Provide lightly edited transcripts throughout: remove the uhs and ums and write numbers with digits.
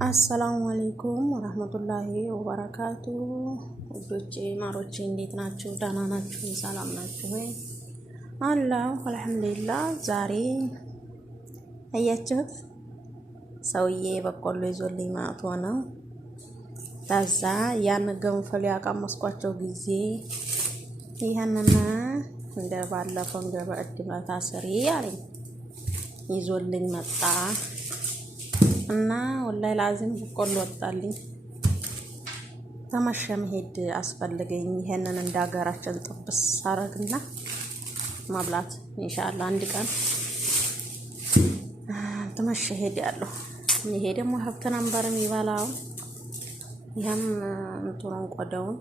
አሰላሙ አለይኩም ወራህመቱላሂ ወበረካቱ። ውዶቼ ማሮቼ እንዴት ናችሁ? ደህና ናችሁ? ሰላም ናችሁ ወይ? አላሁ አልሐምዱሊላህ። ዛሬ አያችሁት ሰውዬ በቆሎ ይዞልኝ ማጥቶ ነው። ታዛ ያን ገንፈል ያቀመስኳቸው ጊዜ ይሄንና እንደ ባለፈው እንደ በእድሜ ታስሪ አለኝ ይዞልኝ መጣ እና ወላሂ ላዚም በቆሎ ወጣልኝ። ተመሸ መሄድ አስፈልገኝ። ይሄንን እንደ ሀገራችን ጥብስ አረግና ማብላት ኢንሻአላህ አንድ ቀን ተመሸ ሄድ ያለው። ይሄ ደግሞ ሀብት ነበር የሚባላው። ይሄም እንትኑን ቆዳውን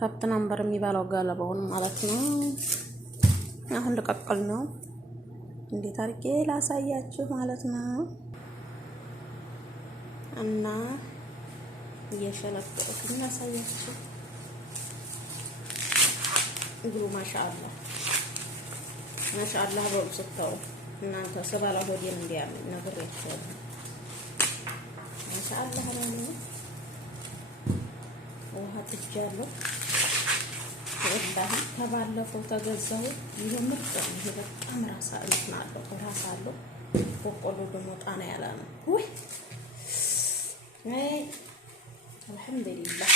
ሀብት ነበር የሚባላው ገለባውን ማለት ነው። አሁን ልቀቅል ነው። እንዴት አድርጌ ላሳያችሁ ማለት ነው። እና እየሸለፈኩኝ ላሳያችሁ። እንግዲህ ማሻአላህ ማሻአላህ በውስጥው እናንተ ሰባላ ሆዴን እንዲያምን ነግሬያችኋለሁ። ማሻአላህ ነው። ውሃ ጥጃለሁ። ወላሂ ተባለፈው ተገዛው። ይሄ ምርጥ ነው። ይሄ በጣም ራሳ እንትናለሁ ራሳ አለው። በቆሎ ደግሞ ጣና ያለ ነው። ወይ አልሐምዱሊላህ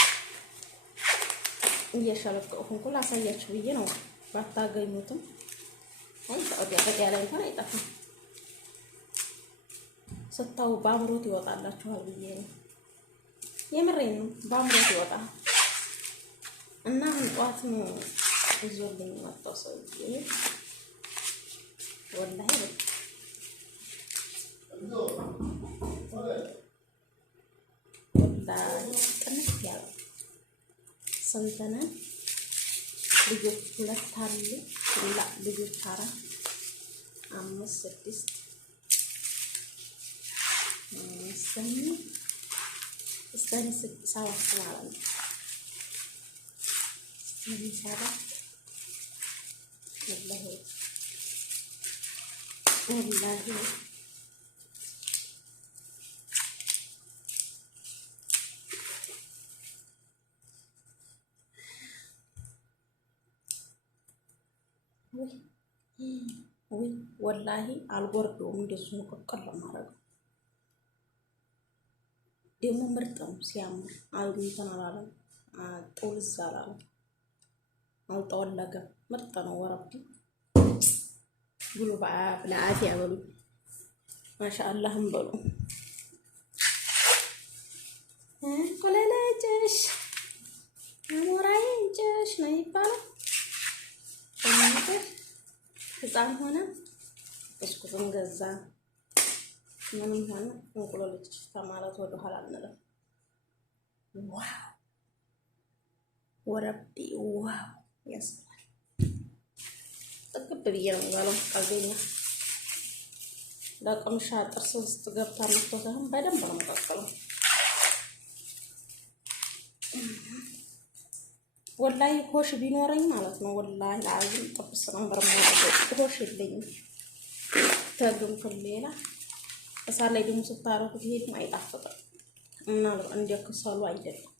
እየሸለቀኩ እንኳን ላሳያችሁ ብዬ ነው። ባታገኙትም አይ ታዲያ ላይ እንኳን አይጠፋም። ስታው ባምሮት ይወጣላችኋል ብዬ ነው። የምሬን ነው። ባምሮት ይወጣ እና ጠዋት ነው ይዞልኝ መጣው ሰውዬ ወላሂ ቅንፍ ያለ ስንተነ ልጆች ሁለት አሉ። ልጆች 4 5 6 7 ማለት ነው። 7 ወላሂ ወላሂ አልጎርደውም። እንደዚሁ ቆቀል ለማድረግ ደግሞ ምርጥ ነው። ሲያምር አልጉንተን አላለም ጦልዝ አላለም አልጠወለገም። ምርጥ ነው። ወረብቲ ብሉ በአፊያ በሉ ማሻአላህም በሉ። ኮለለጭሽ አሞራይጭሽ ነው ይባላል። ህፃን ሆነ ብስኩትም ገዛ ምንም ሆነ እንቁላልጭ ከማለት ወደ ኋላ አንልም። ዋው ወረቢ ዋው ያስባል። ጥግብ ብዬ ነው ጋለው ቀልቤኛ ለቅምሻ ጥርስ ውስጥ ገብታ ልትወሰን በደንብ ነው የምቀቅለው። ወላሂ ሆሽ ቢኖረኝ ማለት ነው ወላሂ ለአዝም ጥብስ ነበር ማለት ሆሽ የለኝም። ተግንፍል ሌላ እሳት ላይ ደግሞ ስታረጉት ይሄድም አይጣፍጥም እና እንደከሰሉ አይደለም።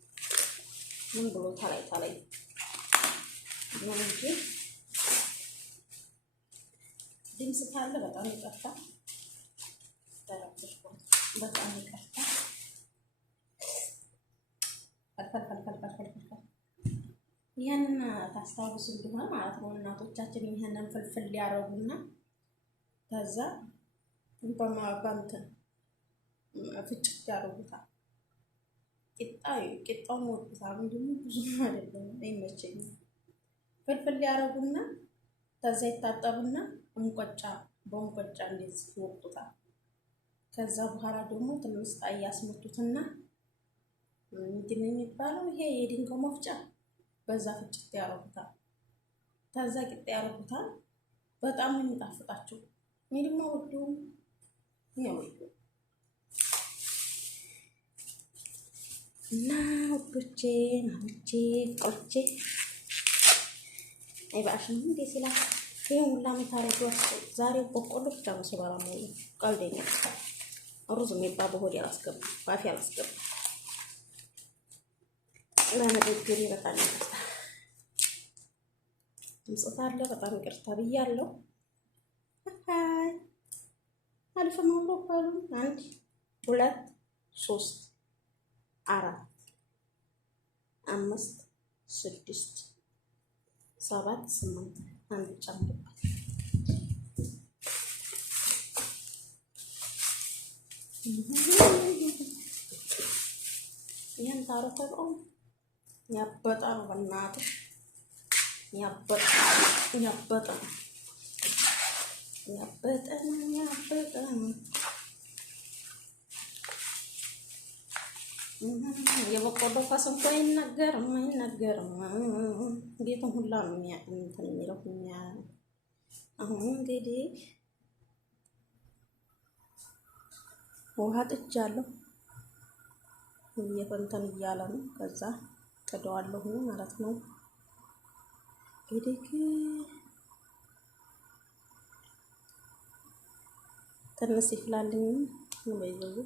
ምን ብሎ ታላይ ነው እንጂ ድምፅ ካለ በጣም ይቀርታል። በጣም ይቀርታል። ይሄንን ታስታውሱ እንደሆነ ማለት ነው እናቶቻችን ይሄንን ፍልፍል ሊያረጉና ከዛ በማባንተ ፍጭት ያረጉታል። ቂጣውን ወጥታ ምንድነው ብዙ አይደለም አይመቸኝም። ፍልፍል ሊያረጉና ከዛ ይታጠብና በእንቆጫ እንደዚህ ይወጡታል። ከዛ በኋላ ደግሞ ትንሽ ጣይ ያስመቱትና ምንድነው የሚባለው ይሄ የድንጋይ መፍጫ በዛ ፍጭት ያረጉታል። ከዛ ቂጣ ያረጉታል። በጣም የሚጣፍጣቸው እኔ ደግሞ ወዱም ነው እና ወዶቼ ማውቼ ቆቼ አይባሽም እንዴ ሲላ ይሄን ሁላ መታረቁ ዛሬ በቆሎ ብቻ ነው ሰባራ ነው ቀልደኛ ሩዝ የሚባል በሆዴ አላስገባም፣ ባፌ አላስገባም። ለንግግሬ በጣም ይቅርታ። ድምፅ ካለ በጣም ይቅርታ ብያለሁ። አይ አልፍ ነው ባሉ 1 2 3 4 5 6 7 8 አንድ ጨምርበት። ይሄን ታረፈው ያበጣ ነው በእናትሽ ያበጣ ያበጣ ያበጣ ያበጣ የበቆሎ ፋስ እንኳን አይነገርም አይነገርም። ቤቱን ሁላ ነው እንትን የሚለው አሁን እንግዲህ ውሃ ጥጃለሁ እየፈንተን እያለ ነው። ከዛ ጥደዋለሁ ማለት ነው። እንግዲህ ትንሽ ይፍላልኝ ነው በይዘው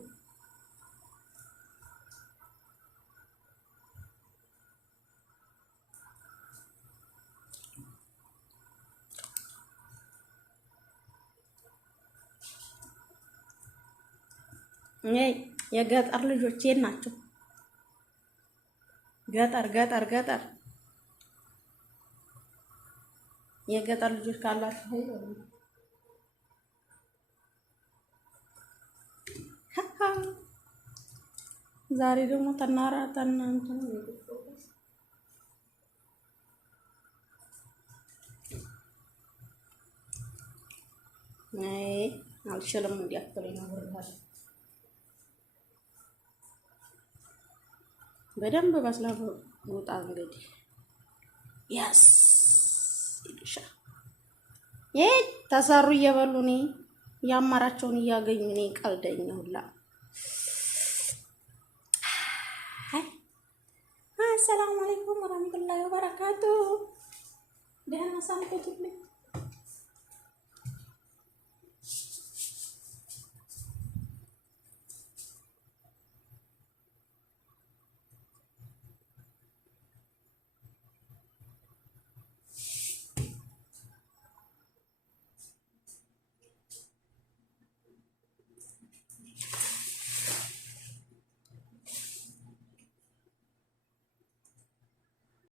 የገጠር ልጆች ናቸው። ገጠር ገጠር ገጠር የገጠር ልጆች ካላችሁ ዛሬ ደግሞ ተናራ ተናንተ አልችልም እንዲያክለኝ ነው ወርዳል በደንብ በስላው ወጣ እንግዲህ ያስ ይልሻ ተሰሩ እየበሉ እኔ ያማራቸውን እያገኙ እኔ ቀልደኛ ሁላ። አሰላሙ አለይኩም ወራህመቱላሂ ወበረካቱ። ደህና ሰንብቱልኝ።